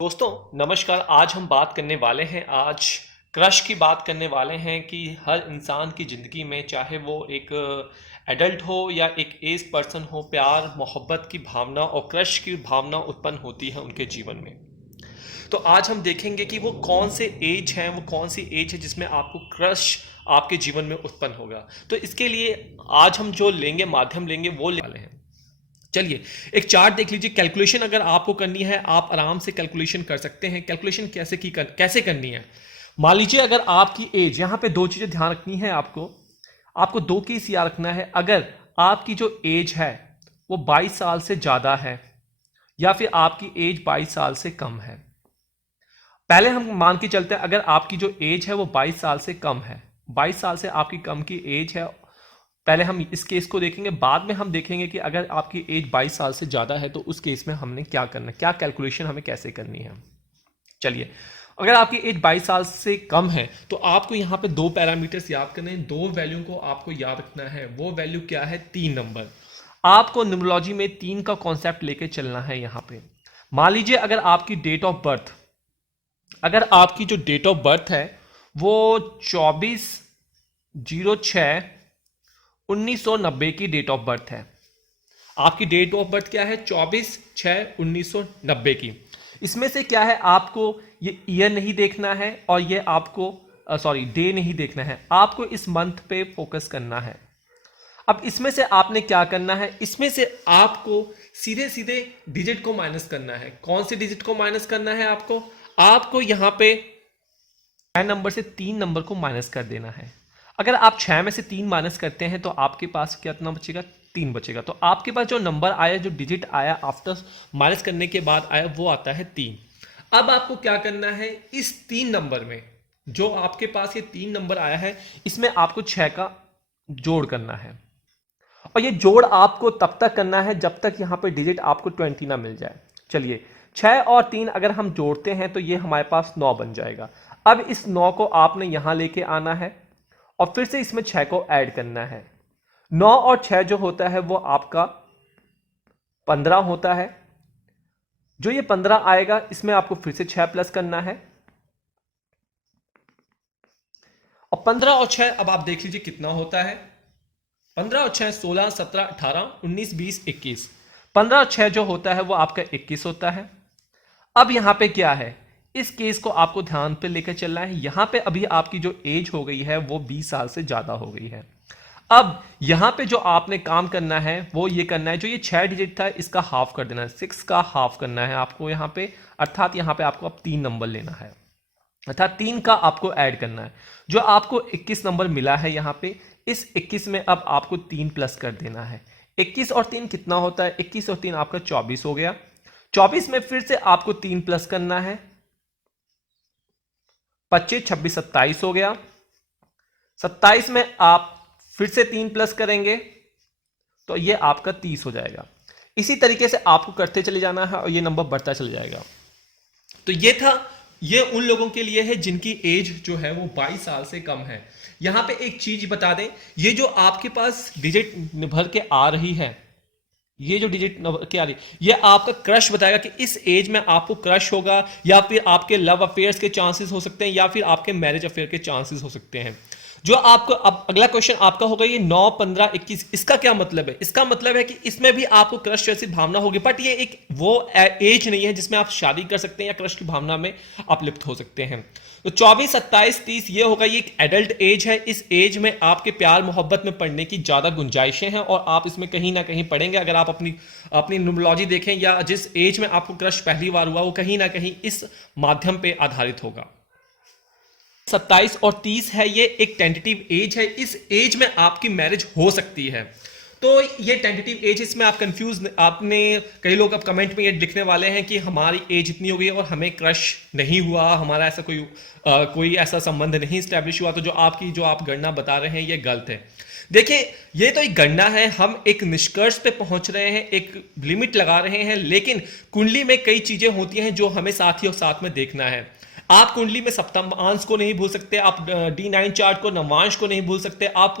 दोस्तों नमस्कार। आज हम बात करने वाले हैं, आज क्रश की बात करने वाले हैं कि हर इंसान की ज़िंदगी में, चाहे वो एक एडल्ट हो या एक एज पर्सन हो, प्यार मोहब्बत की भावना और क्रश की भावना उत्पन्न होती है उनके जीवन में। तो आज हम देखेंगे कि वो कौन से एज हैं, वो कौन सी एज है जिसमें आपको क्रश आपके जीवन में उत्पन्न होगा। तो इसके लिए आज हम जो लेंगे, माध्यम लेंगे, वो लेने वाले हैं। चलिए एक चार्ट देख लीजिए। कैलकुलेशन अगर आपको करनी है, आप आराम से कैलकुलेशन कर सकते हैं। कैलकुलेशन कैसे करनी है। मान लीजिए अगर आपकी एज, यहां पे दो चीजें ध्यान रखनी है आपको आपको दो केस याद रखना है। अगर आपकी जो एज है वो 22 साल से ज्यादा है या फिर आपकी एज 22 साल से कम है। पहले हम मान के चलते हैं, अगर आपकी जो एज है वो 22 साल से कम है, 22 साल से आपकी कम की एज है, पहले हम इस केस को देखेंगे। बाद में हम देखेंगे कि अगर आपकी एज 22 साल से ज़्यादा है तो उस केस में हमने क्या करना है, क्या कैलकुलेशन हमें कैसे करनी है। चलिए, अगर आपकी एज 22 साल से कम है तो आपको यहाँ पे दो पैरामीटर्स याद करने हैं, दो वैल्यू को आपको याद रखना है। वो वैल्यू क्या है? 3 नंबर। आपको न्यूमरोलॉजी में 3 का कॉन्सेप्ट लेके चलना है यहाँ पे। मान लीजिए अगर आपकी डेट ऑफ बर्थ, अगर आपकी जो डेट ऑफ बर्थ है वो 24/06/1990 की डेट ऑफ बर्थ है। आपकी डेट ऑफ बर्थ क्या है? 24/6/1990 की। इसमें से क्या है, आपको ये ईयर नहीं देखना है और ये आपको डे नहीं देखना है, आपको इस मंथ पे फोकस करना है। अब इसमें से आपने क्या करना है, इसमें से आपको सीधे सीधे डिजिट को माइनस करना है। कौन से डिजिट को माइनस करना है? आपको यहां पे 6 नंबर से 3 नंबर को माइनस कर देना है। अगर आप 6 में से 3 माइनस करते हैं तो आपके पास कितना बचेगा? 3 बचेगा। तो आपके पास जो नंबर आया, जो डिजिट आया आफ्टर माइनस करने के बाद आया, वो आता है 3। अब आपको क्या करना है, इस 3 नंबर में जो आपके पास ये 3 नंबर आया है, इसमें आपको 6 का जोड़ करना है। और ये जोड़ आपको तब तक करना है जब तक यहां पे डिजिट आपको 20 ना मिल जाए। चलिए, 6 और 3 अगर हम जोड़ते हैं तो ये हमारे पास 9 बन जाएगा। अब इस 9 को आपने यहां लेके आना है और फिर से इसमें 6 को ऐड करना है। 9 और 6 जो होता है वो आपका 15 होता है। जो ये 15 आएगा, इसमें आपको फिर से 6 प्लस करना है और 15 और 6 अब आप देख लीजिए कितना होता है। 15 और 6 16 17 18 19 20 21। 15 और 6 जो होता है वो आपका 21 होता है। अब यहां पे क्या है, इस केस को आपको ध्यान पे लेकर चलना है। यहां पे अभी आपकी जो एज हो गई है वो 20 साल से ज्यादा हो गई है। अब यहां पे जो आपने काम करना है वो ये करना है, जो ये 6 डिजिट था इसका हाफ कर देना है, 6 का हाफ करना है आपको यहां पे। अर्थात यहां पे आपको अब 3 नंबर लेना है, अर्थात 3 का आपको ऐड करना है। जो आपको 21 नंबर मिला है यहां पे, इस 21 में अब आपको 3 प्लस कर देना है। 21 और 3 कितना होता है? 21 और 3 आपका 24 हो गया। 24 में फिर से आपको 3 प्लस करना है, 25 26 27 हो गया। 27 में आप फिर से 3 प्लस करेंगे तो ये आपका 30 हो जाएगा। इसी तरीके से आपको करते चले जाना है और ये नंबर बढ़ता चले जाएगा। तो ये उन लोगों के लिए है जिनकी एज जो है वो 22 साल से कम है। यहां पे एक चीज बता दें, ये जो आपके पास डिजिट निभर के आ रही है, ये जो डिजिट क्या रही, ये आपका क्रश बताएगा कि इस एज में आपको क्रश होगा, या फिर आपके लव अफेयर्स के चांसेस हो सकते हैं, या फिर आपके मैरिज अफेयर के चांसेस हो सकते हैं। जो आपको अब अगला क्वेश्चन आपका होगा, ये 9 15 21 इसका क्या मतलब है? इसका मतलब है कि इसमें भी आपको क्रश जैसी भावना होगी, बट ये एक वो एज नहीं है जिसमें आप शादी कर सकते हैं या क्रश की भावना में आप लिप्त हो सकते हैं। तो 24 27 30 ये होगा, ये एक एडल्ट एज है। इस एज में आपके प्यार मोहब्बत में पढ़ने की ज्यादा गुंजाइशें हैं और आप इसमें कहीं ना कहीं पढ़ेंगे। अगर आप अपनी अपनी न्यूमरोलॉजी देखें, या जिस एज में आपको क्रश पहली बार हुआ वो कहीं ना कहीं इस माध्यम पे आधारित होगा। 27 और 30 है, ये एक टेंटेटिव एज है। इस एज में आपकी मैरिज हो सकती है। तो ये टेंटेटिव एज, इसमें आप कंफ्यूज, आपने कई लोग अब कमेंट में ये लिखने वाले हैं कि हमारी एज इतनी हो गई और हमें क्रश नहीं हुआ, हमारा ऐसा कोई ऐसा संबंध नहीं स्टैब्लिश हुआ। तो जो आप गणना बता रहे हैं ये गलत है। देखिए, ये तो एक गणना है, हम एक निष्कर्ष पे पहुंच रहे हैं, एक लिमिट लगा रहे हैं, लेकिन कुंडली में कई चीजें होती हैं जो हमें साथ ही और साथ में देखना है। आप कुंडली में सप्तमांश को नहीं भूल सकते, आप D9 चार्ट को, नवांश को नहीं भूल सकते, आप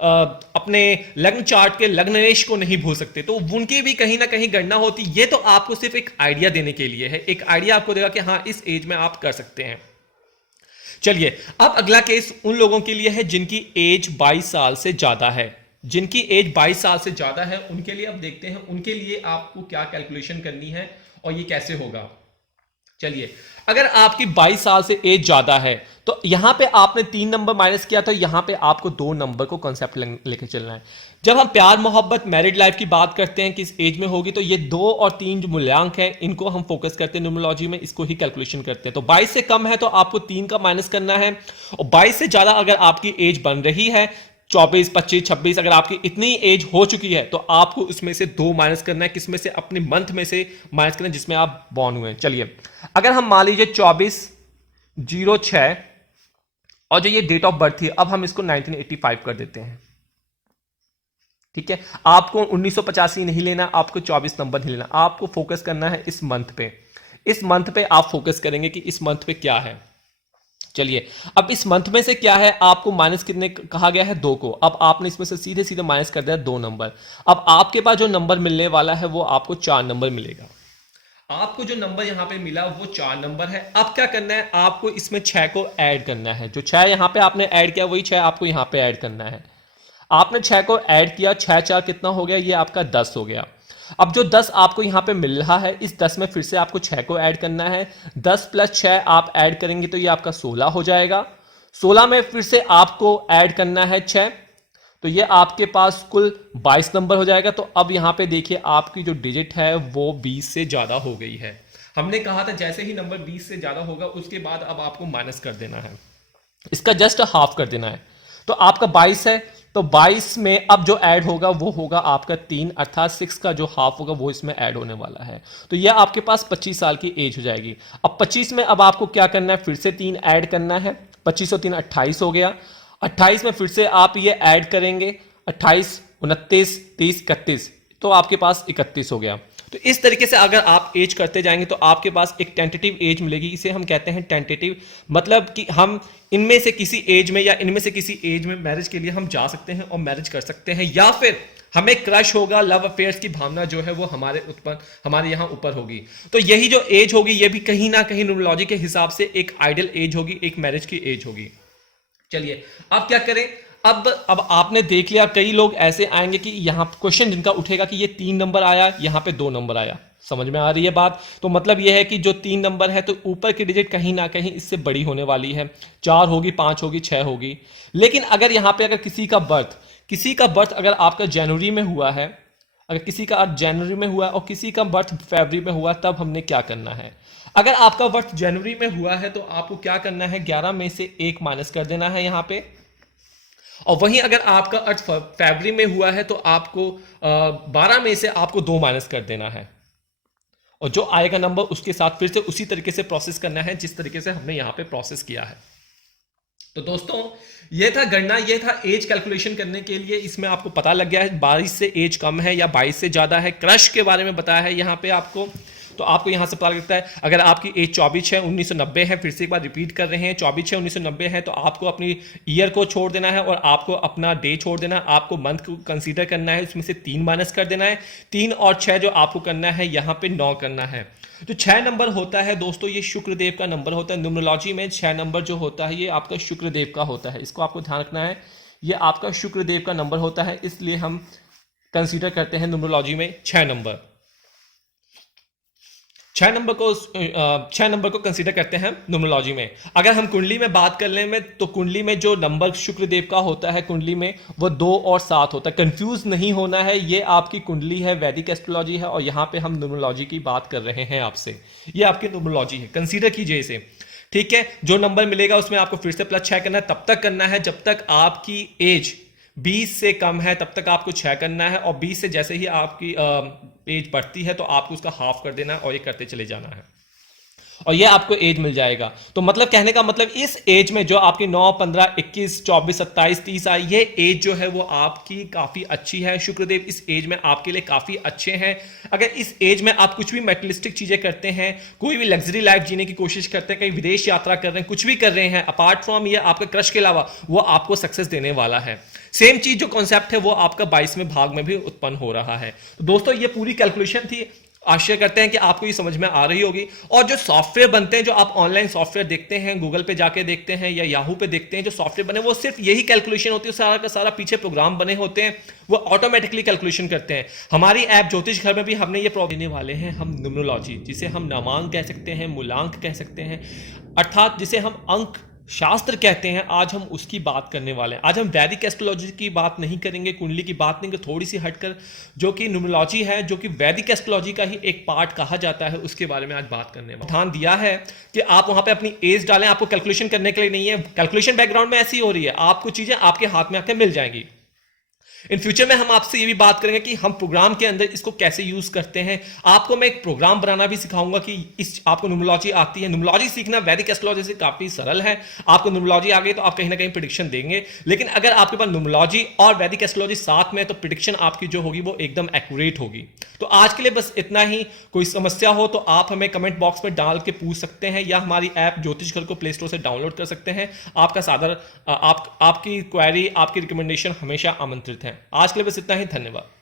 अपने लग्न चार्ट के लग्नेश को नहीं भूल सकते, तो उनकी भी कहीं ना कहीं गणना होती। ये तो आपको सिर्फ एक आइडिया देने के लिए है, एक आइडिया आपको देगा कि हाँ इस एज में आप कर सकते हैं। चलिए अब अगला केस उन लोगों के लिए है जिनकी एज 22 साल से ज्यादा है। जिनकी एज 22 साल से ज्यादा है उनके लिए अब देखते हैं उनके लिए आपको क्या कैलकुलेशन करनी है और ये कैसे होगा। चलिए अगर आपकी 22 साल से एज ज्यादा है तो यहां पे आपने 3 नंबर माइनस किया, तो यहां पे आपको 2 नंबर को कॉन्सेप्ट लेके चलना है। जब हम प्यार मोहब्बत मैरिड लाइफ की बात करते हैं किस एज में होगी, तो ये 2 और 3 जो मूल्यांक हैं इनको हम फोकस करते हैं न्यूमरोलॉजी में, इसको ही कैलकुलेशन करते हैं। तो 22 से कम है तो आपको 3 का माइनस करना है, और 22 से ज्यादा अगर आपकी एज बन रही है 24, 25, 26, अगर आपकी इतनी एज हो चुकी है तो आपको उसमें से 2 माइनस करना है। किसमें से? अपने मंथ में से माइनस करना है जिसमें आप बॉर्न हुए हैं। चलिए अगर हम मान लीजिए 24/06 और जो ये डेट ऑफ बर्थ थी, अब हम इसको 1985 कर देते हैं। ठीक है, आपको 1985 नहीं लेना, आपको 24 नंबर नहीं लेना, आपको फोकस करना है इस मंथ पे। इस मंथ पे आप फोकस करेंगे कि इस मंथ पे क्या है। चलिए अब इस मंथ में से क्या है, आपको माइनस कितने कहा गया है? 2 को। अब आपने इसमें से सीधे सीधे माइनस कर दिया 2 नंबर। अब आपके पास जो नंबर मिलने वाला है वो आपको 4 नंबर मिलेगा। आपको जो नंबर यहां पे मिला वो 4 नंबर है। अब क्या करना है, आपको इसमें 6 को ऐड करना है। जो 6 यहां पे आपने ऐड किया वही 6 आपको यहां पे ऐड करना है। आपने 6 को ऐड किया, 6 4 कितना हो गया? ये आपका 10 हो गया। अब जो 10 आपको यहां पे मिल रहा है, इस 10 में फिर से आपको 6 को ऐड करना है। 10 + 6 आप ऐड करेंगे तो ये आपका 16 हो जाएगा। 16 में फिर से आपको ऐड करना है 6, तो ये आपके पास कुल 22 नंबर हो जाएगा। तो अब यहां पे देखिए आपकी जो डिजिट है वो 20 से ज्यादा हो गई है। हमने कहा था जैसे ही नंबर 20 से ज्यादा होगा उसके बाद अब आपको माइनस कर देना है, इसका जस्ट हाफ कर देना है। तो आपका 22 है, तो 22 में अब जो ऐड होगा वो होगा आपका 3, अर्थात 6 का जो हाफ होगा वो इसमें ऐड होने वाला है। तो यह आपके पास 25 साल की एज हो जाएगी। अब 25 में अब आपको क्या करना है, फिर से 3 ऐड करना है। 25 और 3 28 हो गया। 28 में फिर से आप ये ऐड करेंगे, 28, 29, 30, 31, तो आपके पास 31 हो गया। तो इस तरीके से अगर आप एज करते जाएंगे तो आपके पास एक टेंटेटिव एज मिलेगी। इसे हम कहते हैं टेंटेटिव, मतलब कि हम इनमें से किसी एज में या इनमें से किसी एज में मैरिज के लिए हम जा सकते हैं और मैरिज कर सकते हैं, या फिर हमें क्रश होगा, लव अफेयर्स की भावना जो है वो हमारे यहाँ ऊपर होगी। तो यही जो एज होगी ये भी कहीं ना कहीं न्यूमरोलॉजी के हिसाब से एक आइडियल एज होगी, एक मैरिज की एज होगी। चलिए अब क्या करें, अब आपने देख लिया, कई लोग ऐसे आएंगे कि यहां क्वेश्चन जिनका उठेगा कि ये 3 नंबर आया, यहां पे 2 नंबर आया। समझ में आ रही है बात? तो मतलब यह है कि जो 3 नंबर है तो ऊपर की डिजिट कहीं ना कहीं इससे बड़ी होने वाली है, 4 होगी, 5 होगी, 6 होगी। लेकिन अगर यहां पे अगर किसी का बर्थ अगर आपका जनवरी में हुआ है, अगर किसी का जनवरी में हुआ और किसी का बर्थ फरवरी में हुआ, तब हमने क्या करना है। अगर आपका बर्थ जनवरी में हुआ है तो आपको क्या करना है, 11 में से 1 माइनस कर देना है यहां पे। और वहीं अगर आपका अर्थ फरवरी में हुआ है तो आपको 12 में से आपको 2 माइनस कर देना है, और जो आएगा नंबर उसके साथ फिर से उसी तरीके से प्रोसेस करना है जिस तरीके से हमने यहां पे प्रोसेस किया है। तो दोस्तों ये था गणना, ये था एज कैलकुलेशन करने के लिए। इसमें आपको पता लग गया है 22 से एज कम है या 22 से ज्यादा है। क्रश के बारे में बताया है यहाँ पे आपको, तो आपको यहां से पता लगता है। अगर आपकी एज 24/6/1990 है, फिर से एक बार रिपीट कर रहे हैं, 24/6/1990 है, तो आपको अपनी ईयर को छोड़ देना है और आपको अपना डे छोड़ देना है। आपको मंथ को कंसीडर करना है, उसमें से 3 माइनस कर देना है। 3 और 6 जो आपको करना है यहां पे 9 करना है। तो 6 नंबर होता है दोस्तों, ये शुक्रदेव का नंबर होता है। न्यूमरोलॉजी में 6 नंबर जो होता है ये आपका शुक्रदेव का होता है, इसको आपको ध्यान रखना है। ये आपका शुक्रदेव का नंबर होता है, इसलिए हम कंसीडर करते हैं न्यूमरोलॉजी में 6 नंबर। 6 नंबर को कंसीडर करते हैं न्यूमरोलॉजी में। अगर हम कुंडली में बात कर लें तो कुंडली में जो नंबर शुक्रदेव का होता है कुंडली में वो 2 और 7 होता है। कंफ्यूज नहीं होना है, ये आपकी कुंडली है, वैदिक एस्ट्रोलॉजी है, और यहाँ पे हम न्यूमरोलॉजी की बात कर रहे हैं आपसे। ये आपकी न्यूमरोलॉजी है, कंसीडर कीजिए इसे। ठीक है, जो नंबर मिलेगा उसमें आपको फिर से +6 करना है। तब तक करना है जब तक आपकी एज 20 से कम है, तब तक आपको 6 करना है, और 20 से जैसे ही आपकी एज बढ़ती है तो आपको उसका हाफ कर देना है और ये करते चले जाना है। और ये आपको एज मिल जाएगा। तो मतलब कहने का मतलब इस एज में जो आपकी 9, 15, 21, 24, 27, 30 आई, ये एज जो है वो आपकी काफी अच्छी है। शुक्रदेव इस एज में आपके लिए काफी अच्छे हैं। अगर इस एज में आप कुछ भी मेटलिस्टिक चीजें करते हैं, कोई भी लग्जरी लाइफ जीने की कोशिश करते हैं, कहीं विदेश यात्रा कर रहे हैं, कुछ भी कर रहे हैं अपार्ट फ्रॉम ये आपके क्रश के अलावा, वो आपको सक्सेस देने वाला है। सेम चीज जो कॉन्सेप्ट है वो आपका 22वें भाग में भी उत्पन्न हो रहा है। तो दोस्तों ये पूरी कैलकुलेशन थी। आशा करते हैं कि आपको ये समझ में आ रही होगी। और जो सॉफ्टवेयर बनते हैं, जो आप ऑनलाइन सॉफ्टवेयर देखते हैं, गूगल पे जाके देखते हैं या याहू पे देखते हैं, जो सॉफ्टवेयर बने वो सिर्फ यही कैलकुलेशन होती है, सारा का सारा पीछे प्रोग्राम बने होते हैं, वो ऑटोमेटिकली कैलकुलेशन करते हैं। हमारी ऐप ज्योतिष घर में भी हमने ये प्रॉब्लम देने वाले हैं हम न्यूमरोलॉजी, जिसे हम नामांक कह सकते हैं, मूलांक कह सकते हैं, अर्थात जिसे हम अंक शास्त्र कहते हैं। आज हम उसकी बात करने वाले हैं। आज हम वैदिक एस्ट्रोलॉजी की बात नहीं करेंगे, कुंडली की बात नहीं, थोड़ी सी हटकर जो कि न्यूमरोलॉजी है, जो कि वैदिक एस्ट्रोलॉजी का ही एक पार्ट कहा जाता है, उसके बारे में आज बात करने वाले। ध्यान दिया है कि आप वहां पे अपनी एज डालें, आपको कैलकुलेशन करने के लिए नहीं है। कैलकुलेशन बैकग्राउंड में ऐसी हो रही है, आपको चीजें आपके हाथ में आके मिल जाएंगी। इन फ्यूचर में हम आपसे ये भी बात करेंगे कि हम प्रोग्राम के अंदर इसको कैसे यूज करते हैं। आपको मैं एक प्रोग्राम बनाना भी सिखाऊंगा कि इस आपको न्यूमरोलॉजी आती है। न्यूमरोलॉजी सीखना वैदिक एस्ट्रोलॉजी से काफी सरल है। आपको न्यूमरोलॉजी आ गई तो आप कहीं ना कहीं प्रिडिक्शन देंगे, लेकिन अगर आपके पास न्यूमरोलॉजी और वैदिक एस्ट्रोलॉजी साथ में, तो प्रिडिक्शन आपकी जो होगी वो एकदम एक्यूरेट होगी। तो आज के लिए बस इतना ही। कोई समस्या हो तो आप हमें कमेंट बॉक्स में डाल के पूछ सकते हैं, या हमारी ऐप ज्योतिष घर को प्ले स्टोर से डाउनलोड कर सकते हैं। आपका सादर आपकी क्वेरी, आपकी रिकमेंडेशन हमेशा आमंत्रित है। आज के लिए बस इतना ही। धन्यवाद।